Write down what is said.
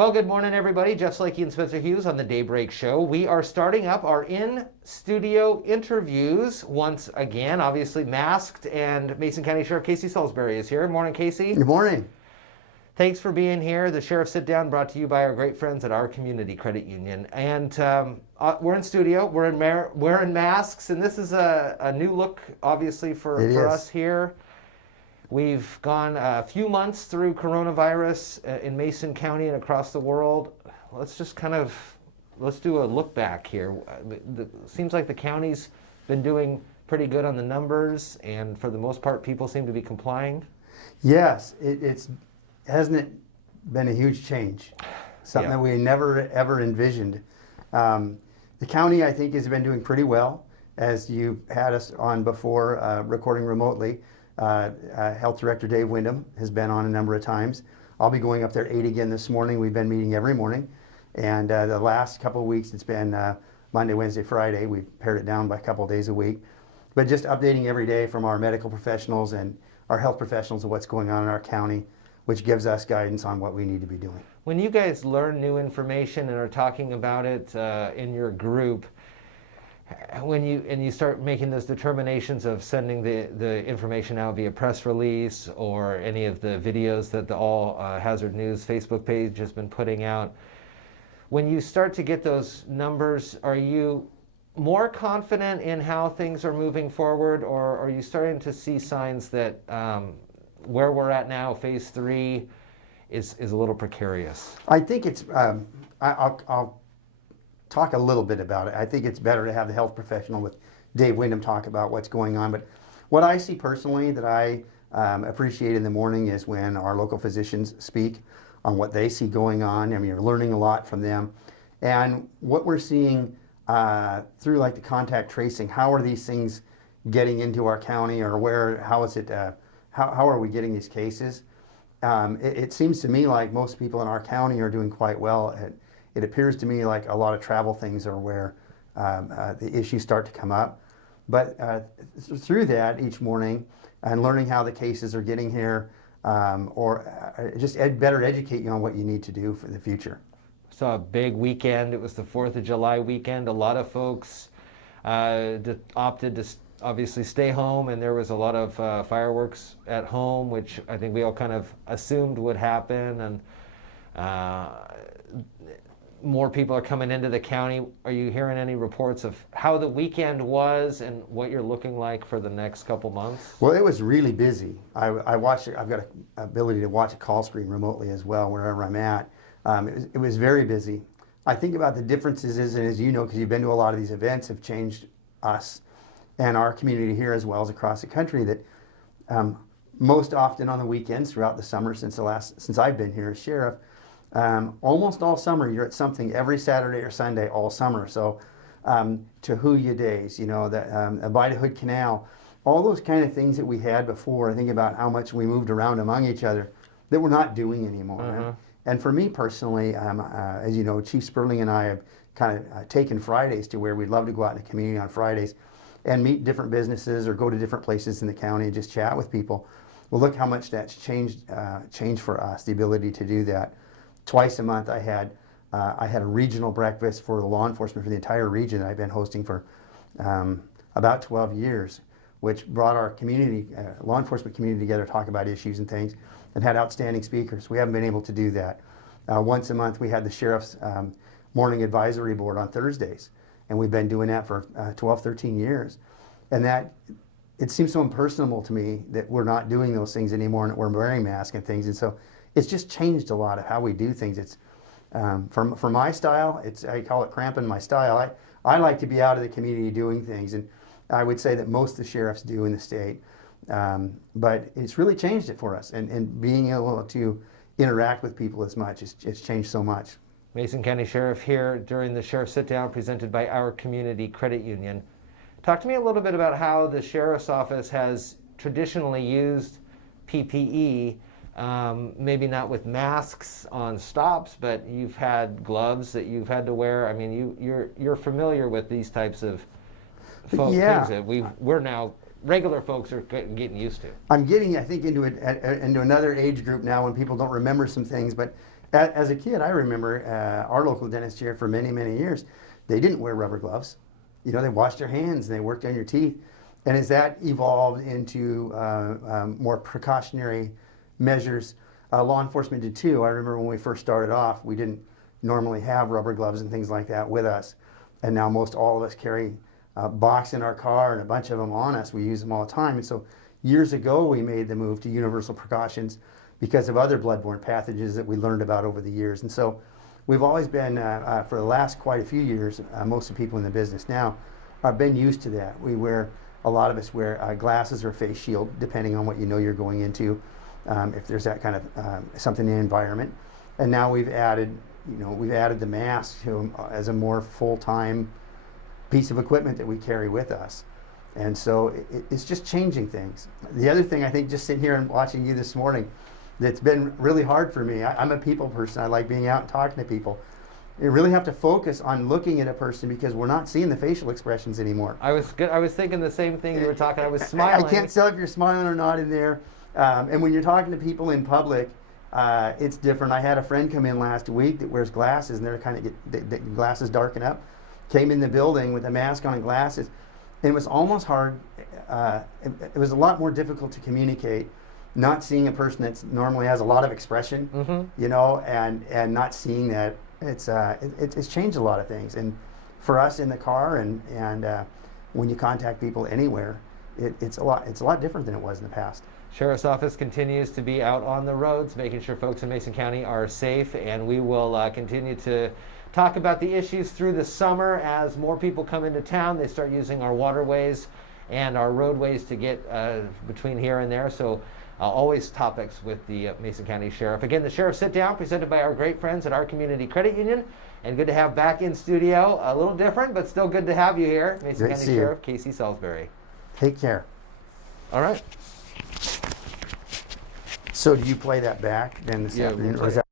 Well, good morning, everybody. Jeff Slakey and Spencer Hughes on the Daybreak Show. We are starting up our in-studio interviews once again, obviously masked, and Mason County Sheriff Casey Salisbury is here. Morning, Casey. Good morning. Thanks for being here. The Sheriff Sit Down brought to you by our great friends at our Community Credit Union. And we're in studio, we're in masks, and this is a new look, obviously, for us here. We've gone a few months through coronavirus in Mason County and across the world. Let's do a look back here. Seems like the county's been doing pretty good on the numbers, and for the most part, people seem to be complying. Yes, hasn't it been a huge change? Something that we never ever envisioned. The county, I think, has been doing pretty well, as you had us on before, recording remotely. Health Director Dave Wyndham has been on a number of times. I'll be going up there at 8 again this morning. We've been meeting every morning. And the last couple of weeks, it's been Monday, Wednesday, Friday. We've pared it down by a couple of days a week. But just updating every day from our medical professionals and our health professionals of what's going on in our county, which gives us guidance on what we need to be doing. When you guys learn new information and are talking about it in your group, when you start making those determinations of sending the information out via press release or any of the videos that the All Hazard News Facebook page has been putting out, when you start to get those numbers, are you more confident in how things are moving forward, or are you starting to see signs that where we're at now, phase 3, is a little precarious? I think it's, I'll talk a little bit about it. I think it's better to have the health professional with Dave Wyndham talk about what's going on. But what I see personally that I appreciate in the morning is when our local physicians speak on what they see going on. I mean, you're learning a lot from them. And what we're seeing through like the contact tracing, how are these things getting into our county, or how is it, how are we getting these cases? It seems to me like most people in our county are doing quite well. It appears to me like a lot of travel things are where the issues start to come up. But through that each morning and learning how the cases are getting here, or just better educate you on what you need to do for the future. Saw a big weekend. It was the 4th of July weekend. A lot of folks opted to obviously stay home, and there was a lot of fireworks at home, which I think we all kind of assumed would happen. And more people are coming into the county. Are you hearing any reports of how the weekend was and what you're looking like for the next couple months? Well, it was really busy. I watched it. I've got an ability to watch a call screen remotely as well, wherever I'm at. It was very busy. I think about the differences is, and as you know, because you've been to a lot of these events, have changed us and our community here as well as across the country, that most often on the weekends throughout the summer since I've been here as sheriff, almost all summer you're at something every Saturday or Sunday all summer. So Tahuya days, you know, the Abida Hood Canal, all those kind of things that we had before. I think about how much we moved around among each other that we're not doing anymore. Uh-huh. And for me personally, as you know, Chief Sperling and I have kind of taken Fridays to where we'd love to go out in the community on Fridays and meet different businesses or go to different places in the county and just chat with people. Well, look how much that's changed for us, the ability to do that. Twice a month I had a regional breakfast for the law enforcement for the entire region that I've been hosting for about 12 years, which brought our community, law enforcement community together to talk about issues and things, and had outstanding speakers. We haven't been able to do that. Once a month we had the Sheriff's Morning Advisory Board on Thursdays, and we've been doing that for 12, 13 years. And that, it seems so impersonal to me that we're not doing those things anymore and that we're wearing masks and things. And so it's just changed a lot of how we do things. It's for my style, I call it cramping my style. I like to be out of the community doing things, and I would say that most of the sheriffs do in the state. But it's really changed it for us, and being able to interact with people as much, it's changed so much. Mason County Sheriff here during the Sheriff Sit Down presented by our Community Credit Union. Talk to me a little bit about how the Sheriff's Office has traditionally used PPE, maybe not with masks on stops, but you've had gloves that you've had to wear. I mean, you're familiar with these types of things that we're now regular folks are getting used to. I'm getting, I think, into another age group now when people don't remember some things, but As a kid, I remember our local dentist here for many, many years. They didn't wear rubber gloves. You know, they washed their hands and they worked on your teeth. And as that evolved into more precautionary measures, law enforcement did too. I remember when we first started off, we didn't normally have rubber gloves and things like that with us. And now most all of us carry a box in our car and a bunch of them on us. We use them all the time. And so years ago, we made the move to universal precautions because of other bloodborne pathogens that we learned about over the years. And so we've always been, for the last quite a few years, most of the people in the business now have been used to that. A lot of us wear glasses or face shield, depending on what you know you're going into, if there's that kind of something in the environment. And now we've added the mask as a more full-time piece of equipment that we carry with us. And so it's just changing things. The other thing, I think, just sitting here and watching you this morning, that's been really hard for me. I'm a people person. I like being out and talking to people. You really have to focus on looking at a person because we're not seeing the facial expressions anymore. I was thinking the same thing you were talking. I was smiling. I can't tell if you're smiling or not in there. And when you're talking to people in public, it's different. I had a friend come in last week that wears glasses, and they're kind of the glasses darken up. Came in the building with a mask on and glasses, and it was almost hard. It was a lot more difficult to communicate. Not seeing a person that normally has a lot of expression, you know, and not seeing that it's changed a lot of things. And for us in the car and when you contact people anywhere, it's a lot different than it was in the past. Sheriff's Office continues to be out on the roads, making sure folks in Mason County are safe, and we will continue to talk about the issues through the summer as more people come into town. They start using our waterways and our roadways to get between here and there. So. Always topics with the Mason County Sheriff. Again, the Sheriff Sit Down presented by our great friends at our Community Credit Union. And good to have back in studio. A little different, but still good to have you here. Mason County Sheriff Casey Salisbury. Take care. All right. So do you play that back then this afternoon? Or is that